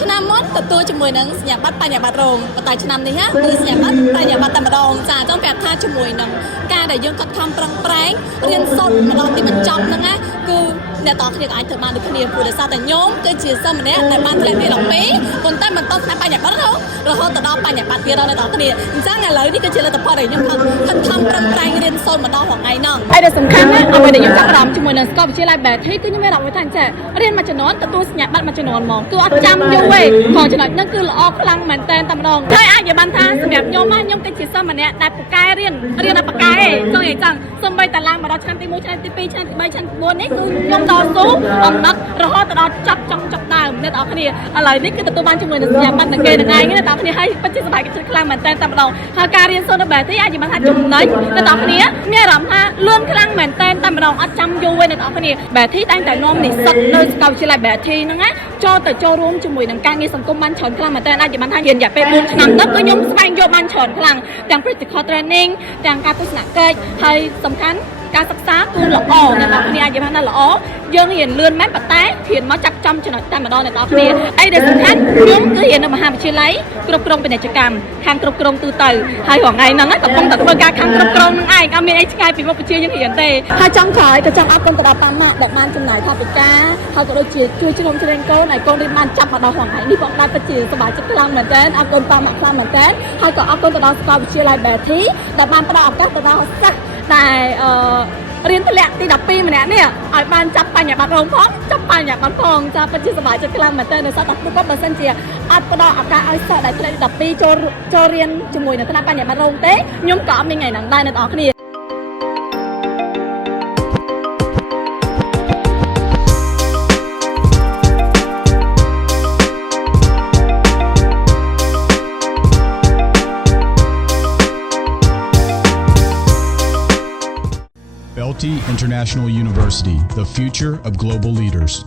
ឆ្នាំមុនទទួលជាមួយនឹងសញ្ញាបត្របញ្ញាបត្ររងប៉ុន្តែឆ្នាំនេះគឺសញ្ញាបត្របញ្ញាបត្រតែម្ដងចាចង់ប្រាប់ថាជាមួយនឹងការដែលយើងខិតខំប្រឹងប្រែងរៀនសូត្រម្ដងទីបញ្ចប់ហ្នឹងណាគឺអ្នកទាំងគ្នាក៏អាចធ្វើបានដូចគ្នាព្រោះដោយសារតែញោមគឺជាសិស្សម្នាក់ដែលបានធ្លាក់ទី12ប៉ុន្តែមិនតស្នាបញ្ញាបត្ររហូតទៅដល់បញ្ញាបត្រទៀតអ្នកទាំងគ្នាអញ្ចឹងឥឡូវនេះគឺជាលទ្ធផលដែលខ្ញុំខិតខំប្រឹងប្រែងរៀនសូត្រម្ដងរាល់ថ្ងៃហ្នឹងហើយដែលសំខាន់ណាអ្វីដែលខ្ញុំចាប់អារម្មណ៍ជាមួយនឹងសាកលវិទ្យាល័យ BETI គឺខ្ញុំមានអារម្មណ៍ថាចារៀនមួយចំនួនទទួលសញ្ញាបត្រមួយចំនួនហ្មងគឺអត់ចាំយូរទេផងចំណុចហ្នឹងគឺល្អខ្លាំងមែនតើតែម្ដងហើយអាចនិយាយបានថាសម្រាប់ខ្ញុំគឺជាសិស្សម្នាក់ដែលពូកែរៀនអត់ពូកែទេចង់និយាយចឹងសូម្បីតែឡើងមកដល់ឆ្នាំទី1ឆ្នាំទី2ឆ្នាំទី3ឆ្នាំទី4នេះគឺខ្ញុំតស៊ូអំណត់រហូតដល់ចប់ដើមអ្នកទាំងគ្នាឥឡូវនេះគឺទទួលបានជាមួយនឹងសញ្ញាបត្រនឹងគេនឹងឯងអ្នកទាំងគ្នាហើយពិតជាសប្បាយចិត្តខ្លាំងមែនតើតែម្ដងហើយការរៀនសូត្រនៅ BETI អាចនិយាយបានថាចំណេញអ្នកទាំងគ្នាមានអារម្មណ៍ថាលឿនខ្លាំងមែនតើតែម្ដងអត់ចាំយូរទេអ្នកទាំងគ្នា BETI តែងតែនាំនិស្សិតនៅសាកលវិទ្យាល័យ BETI ហ្នឹងណាចូលរួមជាមួយនឹងការងារសង្គមបានច្រើនខ្លាំងមែនតើអាចនិយាយបានថារៀនរយៈពេល4ឆ្នាំទៅគឺខ្ញុំស្វែងយល់បានច្រើនខ្លាំងទាំង practical training ទាំងការទស្សនកិច្ចហើយសំខាន់ការសិក្សាគឺល្អអ្នកនរគ្នាអាចនិយាយថាល្អយើងរៀនលឿនមែនប៉ុន្តែរៀនមកចាប់ចំចំណុចតែម្ដងអ្នកនរគ្នាអីដែលសំខាន់ខ្ញុំគឺរៀននៅមហាវិទ្យាល័យគ្រប់គ្រងពាណិជ្ជកម្មខាងគ្រប់គ្រងទូទៅហើយរាល់ថ្ងៃហ្នឹងកំពុងតែធ្វើការខាងគ្រប់គ្រងហ្នឹងឯងអត់មានអីឆ្ងាយពីមុខវិជ្ជាយើងរៀនទេហើយចង់ក្រោយក៏ចង់អរគុណទៅដល់ប៉ាម៉ាក់ដែលបានចំណាយថវិកាហើយក៏ដូចជាជួយជ្រោមជ្រែងកូនឲ្យកូនរៀនបានចាប់មកដល់រាល់ថ្ងៃនេះបងដែរពិតជាសប្បាយចិត្តខ្លាំងមែនទែនអរគុណប៉ាម៉ាក់ខ្លាំងមែនទែនហើយក៏អរគុណទៅដល់សាកលវិទ្យាល័យ BETI ដែលបានផ្ដល់ឱកាសទៅដល់សិស្សដែលរៀនធ្លាក់ទី12ម្នាក់នេះឲ្យបានចាប់បញ្ញាបត្ររងផងចាប់បញ្ញាបត្រផងចាពិតជាសប្បាយចិត្តខ្លាំងមែនទែនដោយសារតែព្រោះបើសិនជាអត់ផ្ដល់ឱកាសឲ្យសិស្សដែលធ្លាក់ទី12ចូលរៀនជាមួយនឹងថ្នាក់បញ្ញាបត្ររងទេខ្ញុំក៏អត់មានថ្ងៃហ្នឹងដែរអ្នកនរគ្នា BELTI International University, the future of global leaders.